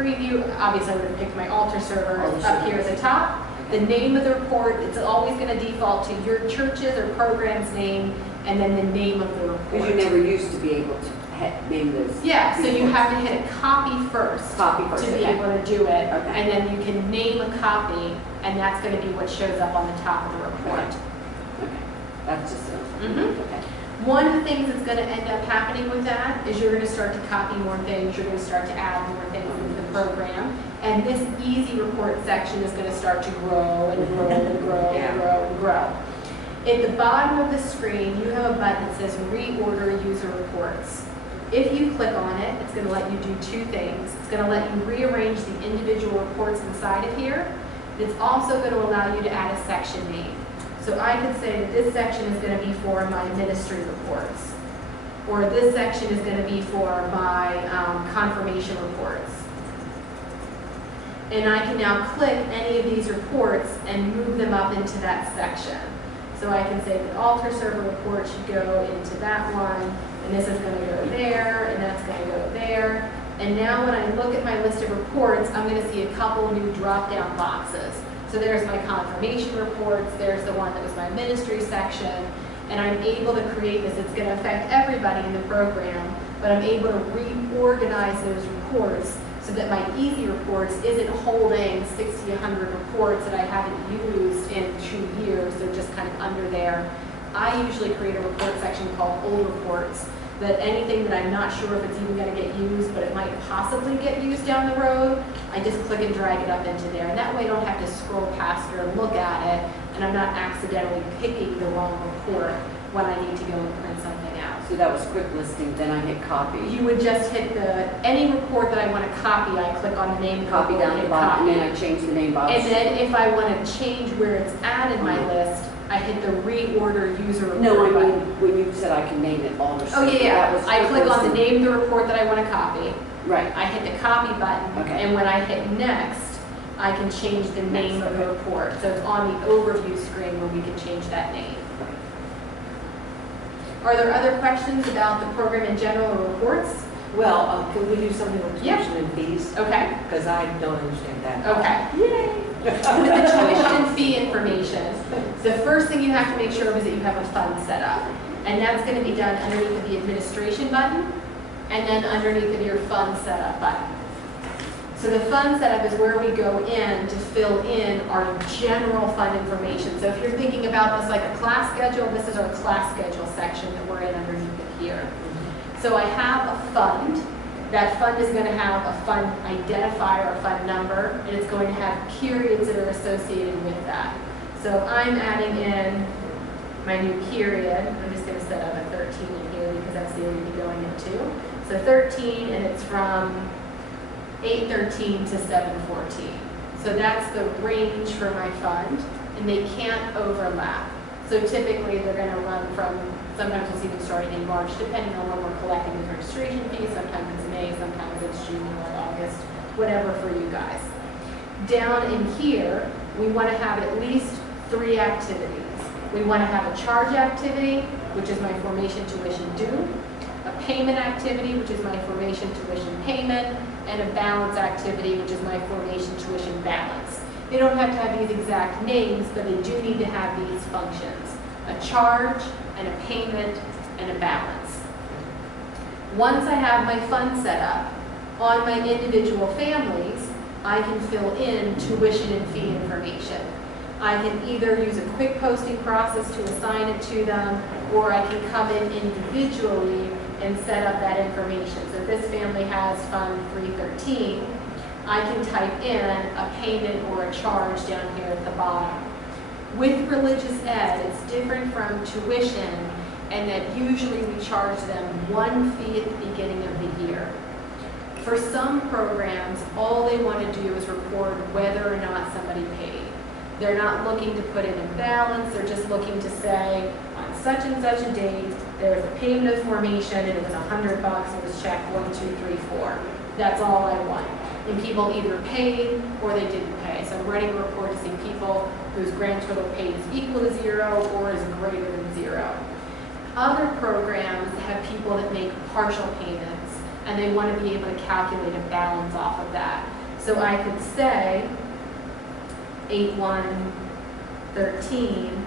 preview, obviously I would have picked my altar server up here at the top. The name of the report, it's always going to default to your church's or program's name, and then the name of the report. Because you never used to be able to name those. Yeah, so you have to hit a copy first. Copy first, to be able to do it. Okay. And then you can name a copy, and that's going to be what shows up on the top of the report. Okay. That's just Okay. One of the things that's going to end up happening with that is you're going to start to copy more things, you're going to start to add more things into the program, and this easy report section is going to start to grow and grow and grow and grow and grow. At the bottom of the screen, you have a button that says Reorder User Reports. If you click on it, it's going to let you do two things. It's going to let you rearrange the individual reports inside of here. It's also going to allow you to add a section name. So I could say that this section is going to be for my ministry reports, or this section is going to be for my confirmation reports. And I can now click any of these reports and move them up into that section. So I can say that altar server report should go into that one, and this is going to go there, and that's going to go there. And now when I look at my list of reports, I'm going to see a couple new drop-down boxes. So there's my confirmation reports, there's the one that was my ministry section, and I'm able to create this. It's going to affect everybody in the program, but I'm able to reorganize those reports so that my easy reports isn't holding 60, 100 reports that I haven't used in 2 years. They're just kind of under there. I usually create a report section called old reports, that anything that I'm not sure if it's even going to get used, but it might possibly get used down the road, I just click and drag it up into there. And that way I don't have to scroll past it or look at it, and I'm not accidentally picking the wrong report when I need to go and print something out. So that was quick listing, then I hit copy. You would just hit any report that I want to copy, I click on the name, Copy down at the bottom, and then I change the name box. And then if I want to change where it's at in my list, I hit the reorder user report No, button. when you said I can name it all the Oh yeah. I click on the name of the report that I want to copy. Right. I hit the copy button, Okay. and when I hit next, I can change the name of the report. So it's on the overview screen where we can change that name. Are there other questions about the program in general or reports? Well, can we do something with tuition and fees? Okay. Because I don't understand that. Okay. Yay! With the tuition and fee information, the first thing you have to make sure of is that you have a fund set up. And that's going to be done underneath of the administration button, and then underneath of your fund setup button. So the fund setup is where we go in to fill in our general fund information. So if you're thinking about this like a class schedule, this is our class schedule section that we're in underneath of here. So I have a fund. That fund is going to have a fund identifier, a fund number, and it's going to have periods that are associated with that. So I'm adding in my new period. I'm just going to set up a 13 in here because that's the area to be going into. So 13, and it's from 8:13 to 7:14. So that's the range for my fund, and they can't overlap. So typically they're going to run from, sometimes it's even starting in March, depending on when we're collecting the registration fees. Sometimes it's May, sometimes it's June or August, whatever for you guys. Down in here, we want to have at least 3 activities. We want to have a charge activity, which is my formation tuition due, a payment activity, which is my formation tuition payment, and a balance activity, which is my formation tuition balance. They don't have to have these exact names, but they do need to have these functions: a charge, and a payment, and a balance. Once I have my fund set up, on my individual families, I can fill in tuition and fee information. I can either use a quick posting process to assign it to them, or I can come in individually and set up that information. So if this family has Fund 313, I can type in a payment or a charge down here at the bottom. With religious ed, it's different from tuition, and that usually we charge them 1 fee at the beginning of the year. For some programs, all they want to do is record whether or not somebody paid. They're not looking to put in a balance, they're just looking to say, on such and such a date, there was a payment of formation and it was $100, it was check 1, 2, 3, 4. That's all I want. And people either paid or they didn't pay. So I'm writing a report to see people whose grand total paid is equal to 0 or is greater than 0. Other programs have people that make partial payments, and they want to be able to calculate a balance off of that. So I could say 8113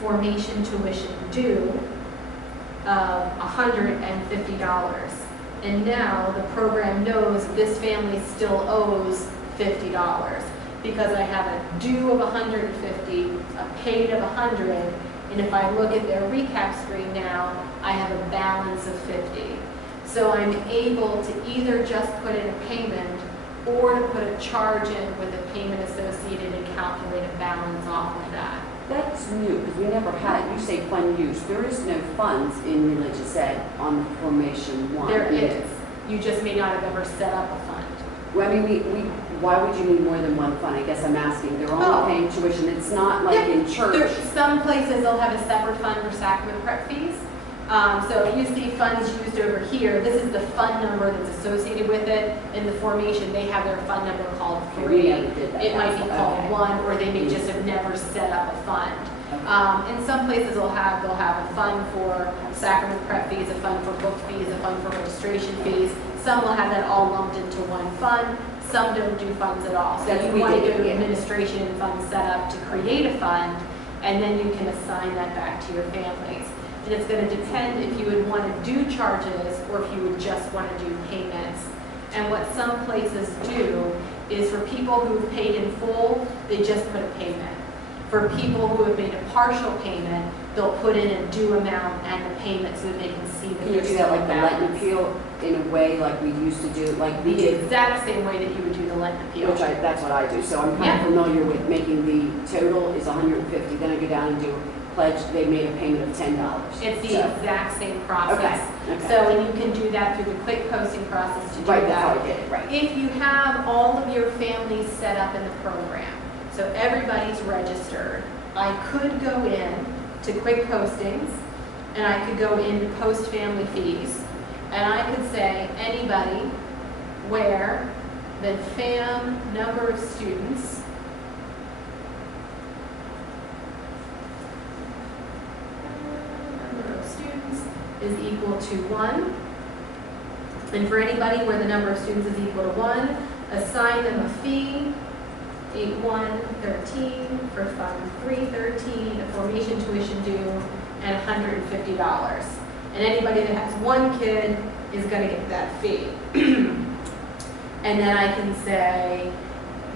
formation tuition due of $150. And now the program knows this family still owes $50 because I have a due of 150, a paid of 100, and if I look at their recap screen now, I have a balance of 50. So I'm able to either just put in a payment or to put a charge in with a payment associated and calculate a balance off of that. That's new, because we never had, you say fund use. There is no funds in religious ed on the formation one. There is. You just may not have ever set up a fund. Well, I mean, why would you need more than one fund? I guess I'm asking. They're only paying tuition. It's not like in church. Some places they'll have a separate fund for sacrament prep fees. So if you see funds used over here, this is the fund number that's associated with it. In the formation, they have their fund number called 3. We never did that. It might be called 1, or they may just have never set up a fund. In some places they'll have a fund for sacrament prep fees, a fund for book fees, a fund for registration fees. Some will have that all lumped into one fund. Some don't do funds at all. So you want to go to administration and fund setup to create a fund, and then you can assign that back to your families. And it's going to depend if you would want to do charges or if you would just want to do payments. And what some places do is for people who've paid in full, they just put a payment. For people who have made a partial payment, they'll put in a due amount and the payment so that they can see that Can you there's do that still like the balance. Lenten appeal in a way like we used to do, like we The did? exact same way that you would do the Lenten appeal. That's what I do. So I'm kind of familiar with making the total is 150. Then I go down and do pledge. They made a payment of $10. It's the exact same process. Okay. So, and you can do that through the quick posting process to do Right, that. that's how I did it, right. If you have all of your families set up in the program, so everybody's registered, I could go in to quick postings, and I could go into post family fees, and I could say anybody where the fam number of students is equal to 1. And for anybody where the number of students is equal to 1, assign them a fee, 8113 for fund 313, a formation tuition due, and $150. And anybody that has 1 kid is going to get that fee. And then I can say,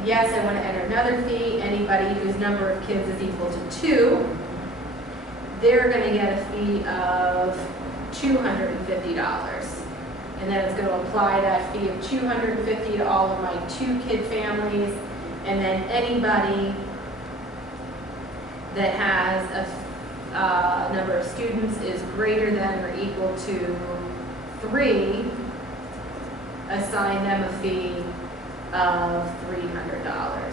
yes, I want to enter another fee. Anybody whose number of kids is equal to 2, they're going to get a fee of $250. And then it's going to apply that fee of $250 to all of my 2-kid families. And then anybody that has a number of students is greater than or equal to 3, assign them a fee of $300.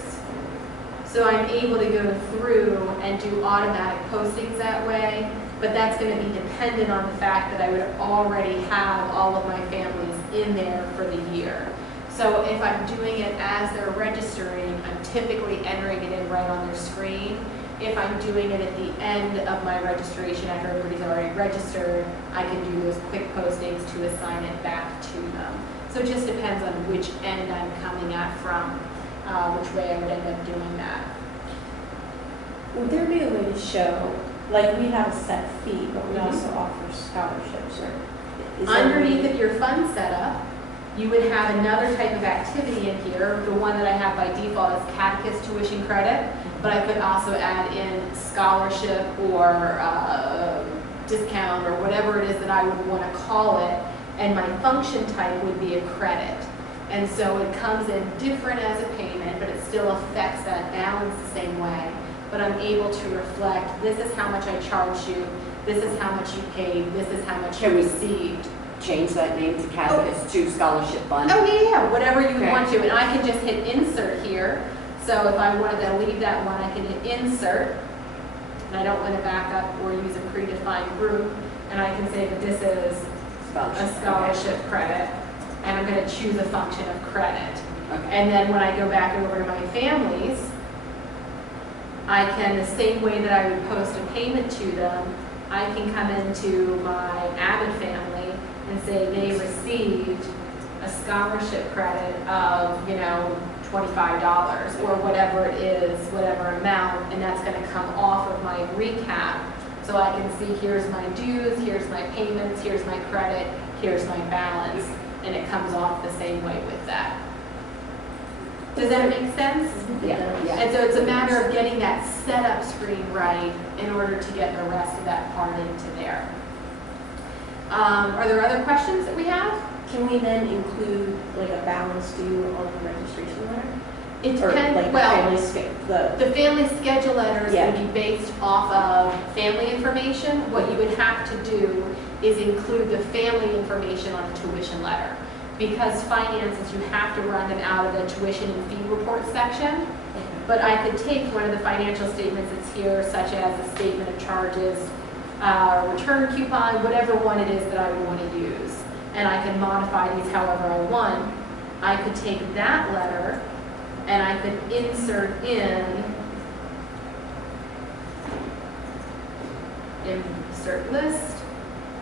So I'm able to go through and do automatic postings that way, but that's going to be dependent on the fact that I would already have all of my families in there for the year. So if I'm doing it as they're registering, I'm typically entering it in right on their screen. If I'm doing it at the end of my registration after everybody's already registered, I can do those quick postings to assign it back to them. So it just depends on which end I'm coming at from, which way I would end up doing that. Would there be a way to show, like we have a set fee, but we also offer scholarships, or? is there a way- Underneath of your fund setup, you would have another type of activity in here. The one that I have by default is catechist tuition credit, but I could also add in scholarship or discount or whatever it is that I would want to call it, and my function type would be a credit. And so it comes in different as a payment, but it still affects that balance the same way. But I'm able to reflect, this is how much I charged you, this is how much you paid, this is how much you received. Change that name to catechist to scholarship fund? Oh, yeah, whatever you Okay. want to. And I can just hit insert here. So if I wanted to leave that one, I can hit insert. And I don't want to back up or use a predefined group. And I can say that this is a scholarship credit. And I'm going to choose a function of credit. Okay. And then when I go back over to my families, I can, the same way that I would post a payment to them, I can come into my Avid family and say they received a scholarship credit of, $25 or whatever it is, whatever amount, and that's gonna come off of my recap. So I can see, here's my dues, here's my payments, here's my credit, here's my balance, and it comes off the same way with that. Does that make sense? Yeah. And so it's a matter of getting that setup screen right in order to get the rest of that part into there. Are there other questions that we have? Can we then include like a balance due on the registration letter? It Or depends, like well, family the family schedule letter is Yeah. going to be based off of family information. What you would have to do is include the family information on a tuition letter. Because finances, you have to run them out of the tuition and fee report section. But I could take one of the financial statements that's here, such as a statement of charges, return coupon, whatever one it is that I would want to use. And I can modify these however I want. I could take that letter and I could insert insert list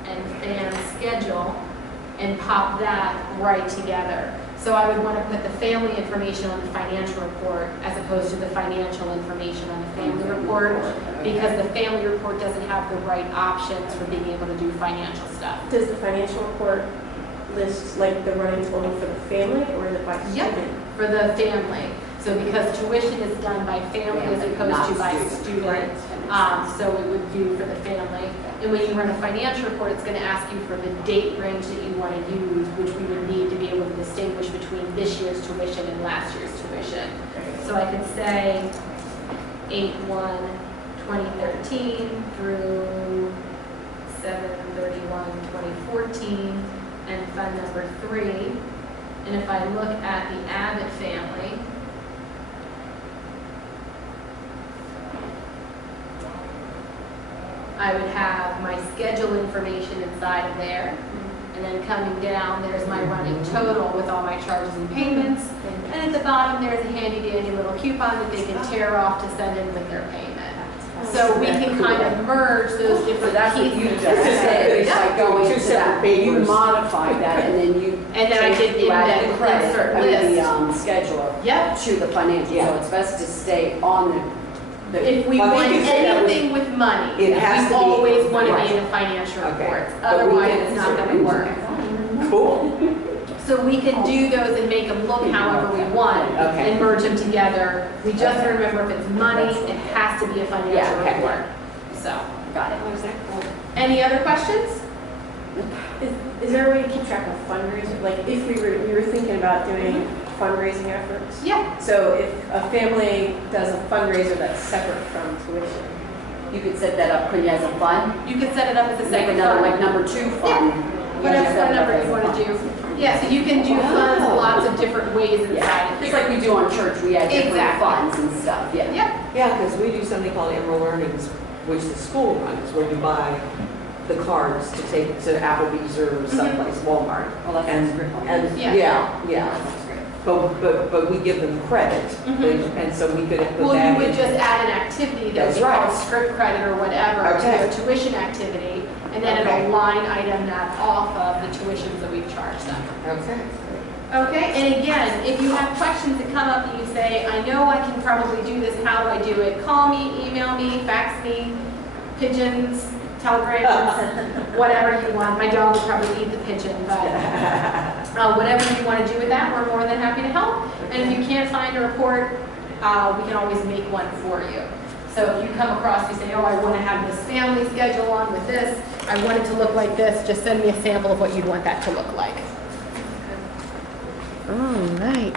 and fan schedule and pop that right together. So I would want to put the family information on the financial report as opposed to the financial information on the family report, because the family report doesn't have the right options for being able to do financial stuff. Does the financial report list like the running total for the family or is it by Yep. student? For the family. So because tuition is done by family as opposed to by student, so it would do for the family. And when you run a financial report, it's going to ask you for the date range that you want to use, which we would need to be able to distinguish between this year's tuition and last year's tuition. So I could say 8/1/2013 through 7/31/2014 and fund number 3. And if I look at the Abbott family, I would have my schedule information inside of there. And then coming down, there's my running total with all my charges and payments. And at the bottom, there's a handy dandy little coupon that they can tear off to send in with their payment. So we can kind of merge those So different that's what you pieces. just said, it's Yeah. like going Two to separate that, you papers. modify that and then you. And then I did you add indent the credit, insert I mean, list. the scheduler Yep. to the financial, Yeah. so it's best to stay on the. If we Well, I want think you said that was- anything with money, It has we to be- always want to right. be in the financial Okay. reports. But we Otherwise, can it's not insert going to work. Cool. So we can do those and make them look however we want Okay. and merge them together. We just remember if it's money, it has to be a financial Yeah, okay. report. So, Got it. any other questions? Is there a way to keep track of fundraising? Like if we were thinking about doing fundraising efforts? Yeah. So if a family does a fundraiser that's separate from tuition, You could set that up, couldn't you, as a fund? You can set it up as a Make second another, fund. like, number 2 fund. Whatever set it up number as you a want fund. to do. Yeah, so you can do funds lots of different ways inside Yeah, of just here. like we do on church, we add different Exactly. funds and stuff, yeah. Yep. Yeah, because we do something called Emerald Earnings, which the school runs, where you buy the cards to take to Applebee's or someplace, Walmart. Well, that's And, great. and, Yeah. yeah. But we give them credit, Mhm. and so we could put Well, you that would in. just add an activity that That's we call right. script credit or whatever to Okay. a tuition activity, and then Okay. it'll line item that off of the tuitions that we've charged them. Okay. Okay, and again, if you have questions that come up and you say, I know I can probably do this, how do I do it? Call me, email me, fax me, pigeons, telegrams, whatever you want. My dog would probably eat the pigeon, but whatever you want to do with that, we're more than happy to help. And if you can't find a report, we can always make one for you. So if you come across, you say, oh, I want to have this family schedule on with this, I want it to look like this, just send me a sample of what you'd want that to look like. All right.